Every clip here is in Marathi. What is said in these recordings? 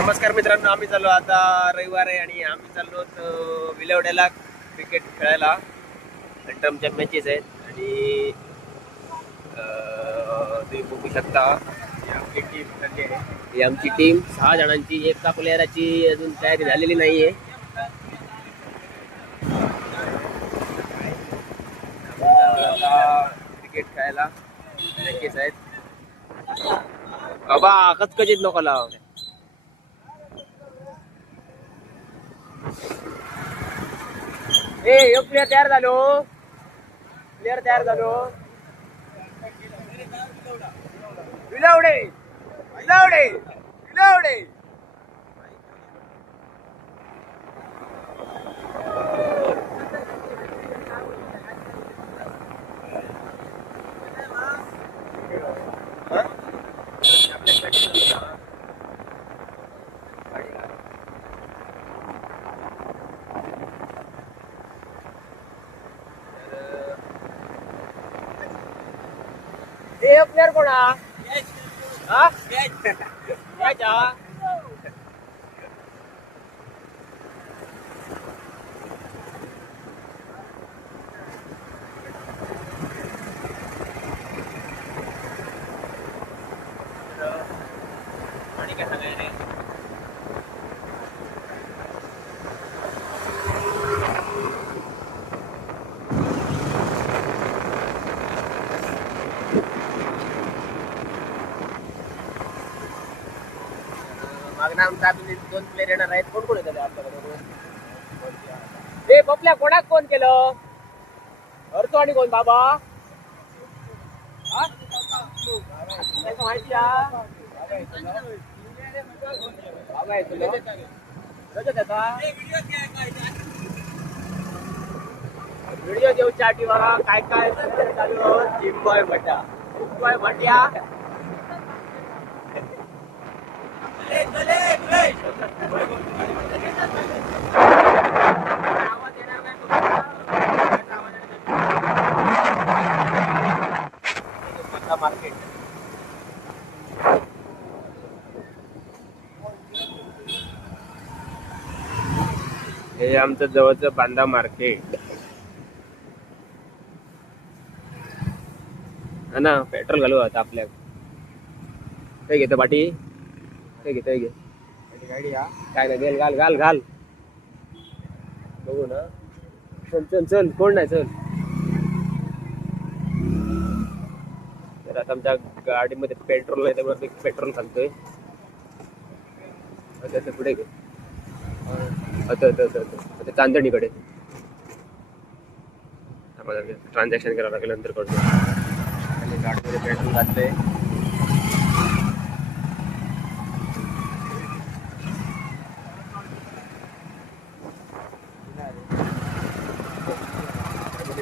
नमस्कार मित्रांनो, आम्ही चाललो आता रविवार आहे आणि आम्ही चाललो विलवड्याला क्रिकेट खेळायला. टर्मच्या मॅचेस आहेत आणि तुम्ही बघू शकता ही आपली टीम चालली आहे. ही आमची टीम 6 जणांची. एका प्लेयराची अजून तयारी झालेली नाहीये. क्रिकेट खेळायला मॅचेस आहेत. बाबा कचकचित नको लाव. एक प्लेयर तयार झालो. विलावडे विलावडे विलावडे. प्लेयर कोण हा? आणि काय सांगायचं. मागणं आमचा अजून 2 प्लेयर येणार आहेत. कोण कोण येतात आपल्याकडे? हे पपल्या कोणाक फोन केलं? अर्थ आणि कोण बाबा? माहिती व्हिडिओ घेऊसाठी बघा काय काय चालू. जिम्बॉय भट्या भट्या. मार्केट हे आमचं जवळचं बांधा मार्केट हा ना. पेट्रोल घालू आता आपल्या. काय घेतो बाटी? काय घे गाडी. काय नाही गेल. घाल घाल बघू ना. चल कोण नाही. चल तर आता आमच्या गाडीमध्ये पेट्रोल नाही त्यामुळे पेट्रोल घालतोय. पुढे घे. आता चांदणीकडे ट्रान्झॅक्शन करावं लागेल. नंतर करतो. गाडीमध्ये पेट्रोल घालतोय.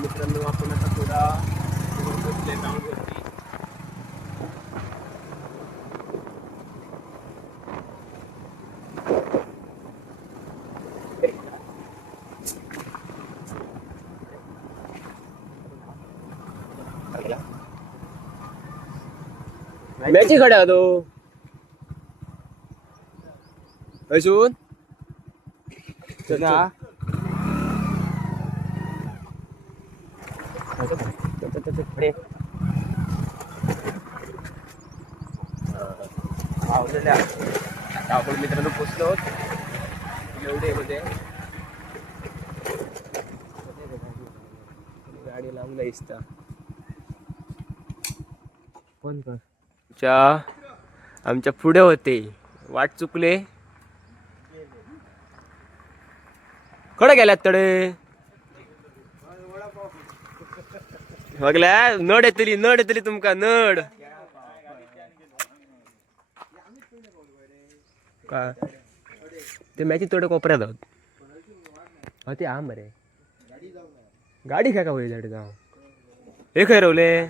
मित्रांनो आपण आता थोडा ग्राउंड वरती मॅची खड्या तो अजून आपण मित्रांनो पोचलो एवढे मध्ये. गाडी लावून इस्ता कोण आमच्या पुढे होते. वाट चुकले. कडे गेल्यात तडे बघल्या. नड येतली तुमका नड का ते मॅची थोडे कोपऱ्यात आहोत. ते आम बरे गाडी काय का होईल जाऊ हे खय रवले.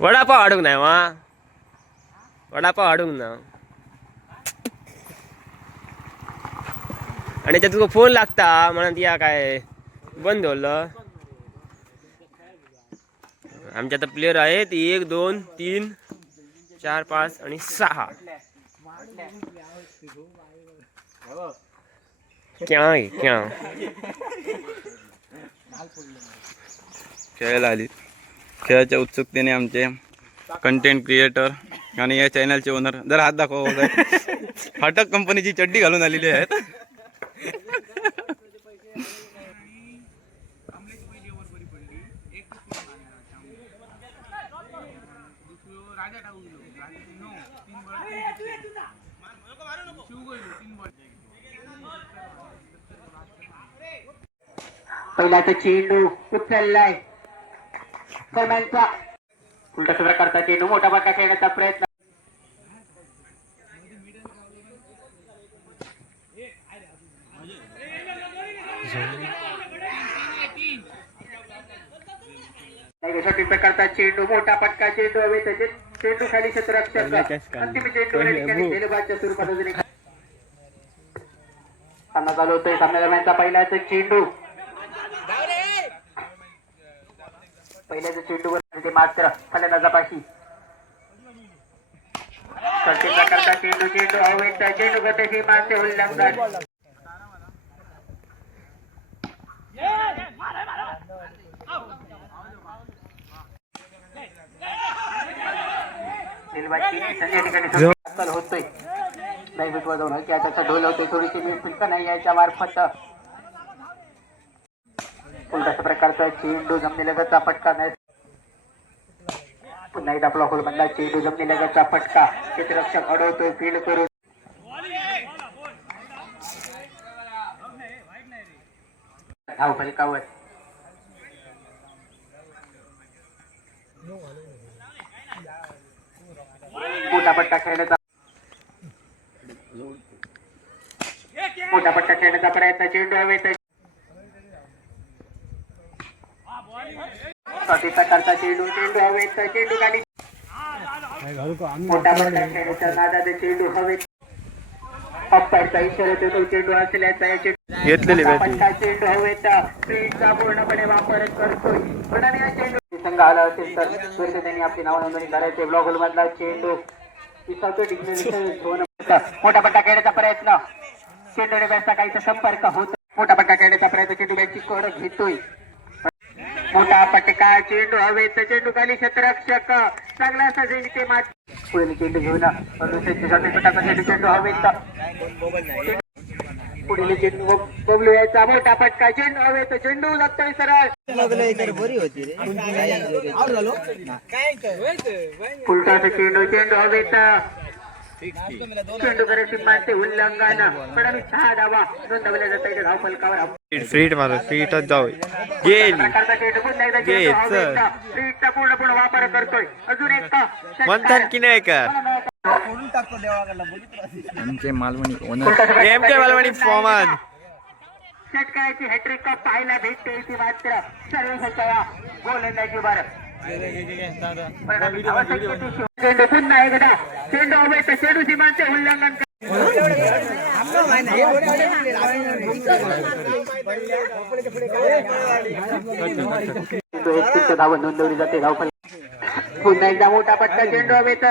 वडापाव हाडूंक नाही वा. वडापाव हाडूंक ना. आणि त्यात तुका फोन लागता म्हणून या काय बंद होलं. आमच्या आता प्लेयर आहेत 1 2 3 4, 5 आणि 6 क्या आहे क्या खेळायला आली. खेळाच्या उत्सुकतेने आमचे कंटेंट क्रिएटर आणि या चॅनलचे ओनर जर हात दाखवा फाटक कंपनीची चड्डी घालून आलेली आहेत. पहिला चेंडू उचललाय कमांचा उलटा प्रकारचा चेंडू मोठा बक्का खेळण्याचा प्रयत्न प्रकारचा चेंडू मोठा पटका चेंडू हवे त्याचे चेंडू खाली क्षेत्ररक्षक अंतिम चेंडू गेलबादच्या स्वरूपात सामना चालू होतोय. सामन्यादरम्यानचा पहिलाच चेंडू पहिल्याच चेंडूवर मात्र फलंदाजापाशी प्रकारचा चेंडू चेंडू हवेचा चेंडू गतीशी मारते उल्लंघन होतोय दैविक वाजवणं की त्याचा ढोल होतोय थोडीशी मी फुलका नाही यायच्या मार्फत उलट प्रकारचा चेंडू जमिनीलगतचा फटका नाही. पुन्हा एकदा आपला होल मधला चेंडू जमिनीलगतचा फटका क्षेत्ररक्षक अडवतोय फील्ड करून धाव फलकावर मोठा पट्टा खेळण्याचा प्रयत्न चेंडू हवेत प्रकारचा चेंडू चेंडू हवेत चेंडू गाडी मोठा पट्टा खेळण्याच्या नादात चेंडू हवेत अंपायरचा इशारा देतो चेंडू असल्याचा घेतलेली पट्टा चेंडू हवेत स्पीडचा पूर्णपणे वापर करतोय पण या चेंडू संघ आला असेल तर त्यांनी आपली नाव नोंदणी करायचे ब्लॉक होल मधला चेंडू मोठा पट्टा खेळण्याचा प्रयत्न चेंडू बॅटचा काहीचा संपर्क होतो. मोठा पट्टा खेळण्याचा प्रयत्न चेंडू बॅटची कडक घेतोय मोठा पटका चेंडू हवेत चेंडू खाली क्षेत्ररक्षक चांगला असा ते मात पुढे चेंडू घेऊन चेंडू हवेत पुढील चेंडू बबलू यायचा मोठा पटका चेंडू हवेत चेंडू लागतोय सरळ फुलटाचा चेंडू चेंडू हवेत चेंडू करायची मारते उल्लंघन पण आम्ही 6 धावा नोंदवल्या जात आहे धाव फलकावर फ्रीट मारो फ्रीटच जाऊ गेली फ्रीटचा पूर्ण वापर करतोय अजून एक म्हणतात की नाही का आमचे मालवणी फॉर्मन षटकाराची हॅट्रिक पाहायला भेटते ती मात्र सर्व संख्या गोलंदाजी बर चेंडू पुन्हा एकदा चेंडू हवेत चेंडू सीमांचे उल्लंघन धावत नोंदवली जाते धावफल पुन्हा एकदा मोठा पट्टा चेंडू हवेत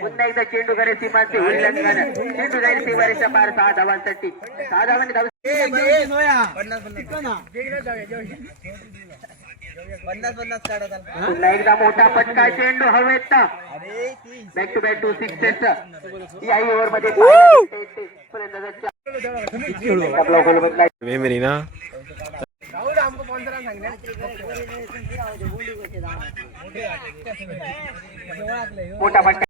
पुन्हा एकदा चेंडू करे सीमांचे उल्लंघन चेंडू जाईल सीमारेषा पार 6 धावांसाठी 6 धावांनी धाव पुन्हा एकदा मोठा पटका चेंडू हवेत बॅक टू 6 या ओव्हर मध्ये मेमरी ना मोठा पट्टा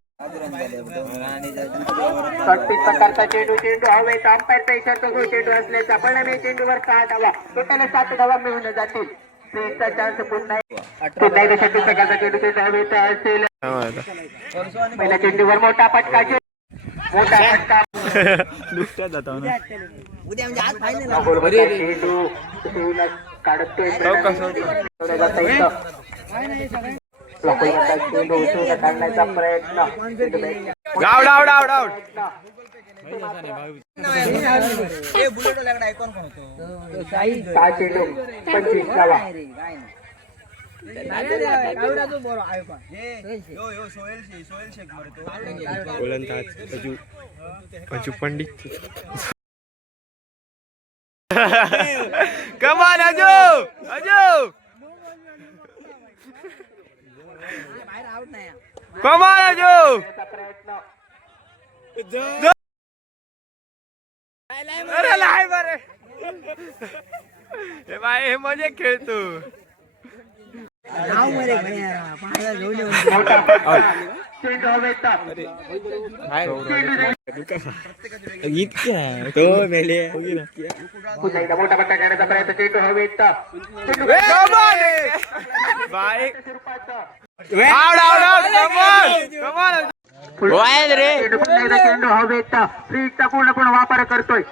प्रकारचा चेंडू चेंडू हवेत अंपायरचा इशारा चेंडू असल्याचा परिणामी चेंडूवर 6 धावा टोटल 7 धावा मिळून जातील. स्पीडचा चान्स पुन्हा एकदा षटक प्रकारचा चेंडू चेंडू हवेत असेल पहिल्या चेंडूवर मोठा पटका मोठा पटका चेंडू काढतोय चेंडू उचलून काढण्याचा प्रयत्न चेंडू 25 धावा अजू पंडित कमान अजू अजू कमान अजू अरे लाय बरे हे बाय हे मजे खेळतो इतक्या तो मेले पुन्हा एकदा मोठा पट्टा काढण्याचा प्रयत्न चेंडू हवेत बाय पुन्हा एकदा चेंडू हवेत फ्रीजचा पूर्णपणे वापर करतोय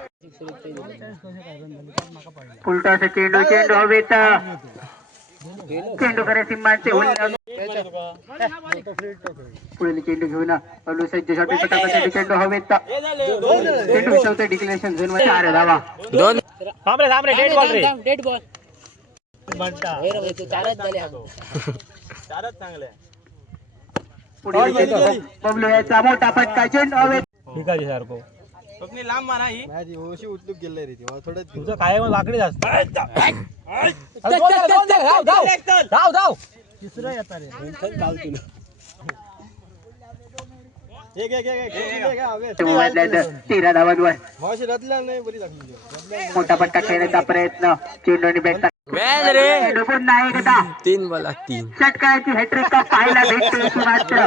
उलटा चेंडू चेंडू हवेत चेंडू करे सिंहांचे पुढील चेंडू घेऊन सज्ज षटवी पटाकासाठी चेंडू हवेत चेंडू विसवतोय डिक्लेरेशन झोन मध्ये 4 धावा दोन डेड बॉल पुढील चेंडू बबलू याचा मोठा फटका चेंडू हवेत लांब मारा ही उचलूक गेले रे थोडं तुझं काय मग लाकडी तिसरं येतात रे तेरा धावांवर मावशी रचल्या नाही बरी लागली मोठा पट्टा खेळण्याचा प्रयत्न चेंडूने भेटला चेंडू पुन्हा एकदा 3 बॉल 3 षटकाराची हॅट्रिक पाहायला भेटते मात्र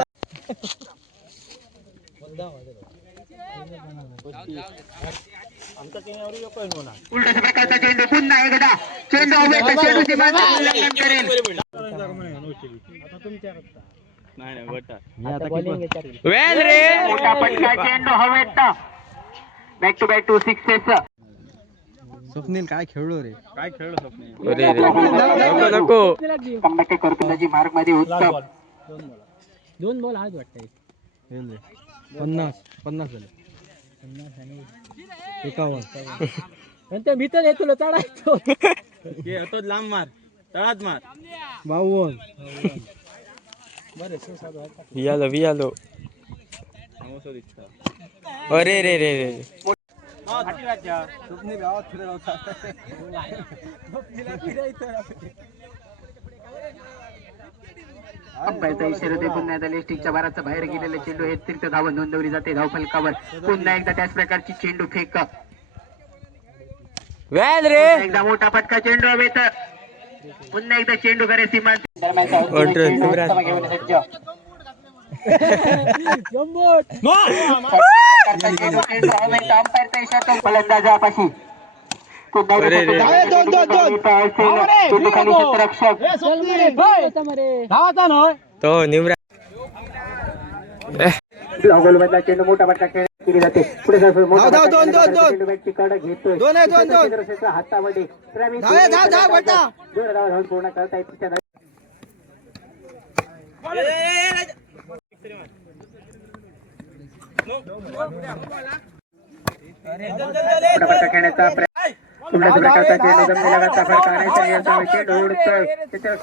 उलट प्रकारचा चेंडू पुन्हा एकदा चेंडू हवेत चेंडू सीमांचं उल्लंघन करेल मोठा पटका चेंडू हवेत बॅक टू 6 स्वप्नील काय खेळलो रे काय खेळलो स्वप्न नको कमबॅक करतो मार्ग मध्ये उत्तम 2 बॉल आहेत वाटतं 50 झाले 51 ते भीतर येतो तुला चढायचो हे लांब मार तळात मार 52 वियालो अरे रे रे रे स्वप्नील गावात फिरत होता अंपायरचा इशारा दे पुन्हा एकदा लिस्टिकच्या बाराचा बाहेर गेलेले चेंडू हे तीर्थ धाव नोंदवली जाते धावफलकावर पुन्हा एकदा त्याच प्रकारची चेंडू फेक एकदा मोठा फटका चेंडू हवेत पुन्हा एकदा चेंडू करे सीमा फलंदाजापाशी तो निमरा मधला चेंडू मोठा फटका केली जाते पुढे चेंडू बॅटची कडक घेतोय हातामध्ये धाव पूर्ण करता येत खेळण्याचा प्रकारचा चेंडू जमिनीला घातला फटका चेंडू उडतोय त्याच्या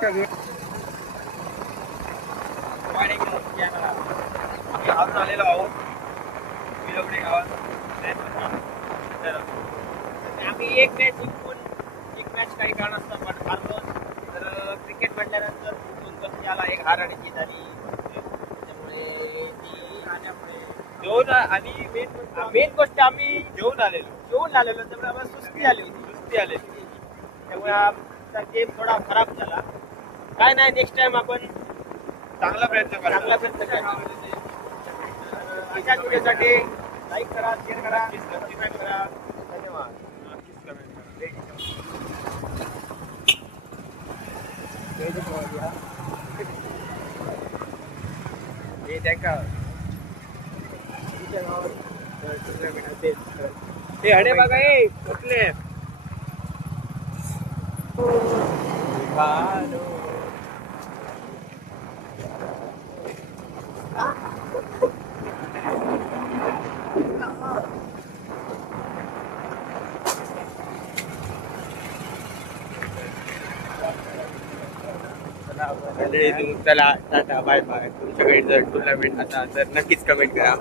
आम्ही एक मॅच जिंकून एक मॅच काही कारणास्तव हारलो तर क्रिकेट म्हटल्यानंतर त्याला एक हार आणि जीत आली त्यामुळे ती जेवण आणि मेन गोष्ट आम्ही जेवून आलेलो त्यामुळे आम्हाला सुस्ती आलेली त्यामुळे आमचा गेम थोडा खराब झाला काय नाही नेक्स्ट टाइम आपण चांगला प्रयत्न करा अशा व्हिडिओसाठी लाईक करा शेअर करा सबस्क्राईब करा धन्यवाद हे त्यांका ते हडे बघा हे कुठले चला टाटा बाय बाय. तुमच्याकडे जर टुर्नामेंट असा तर नक्कीच कमेंट करा.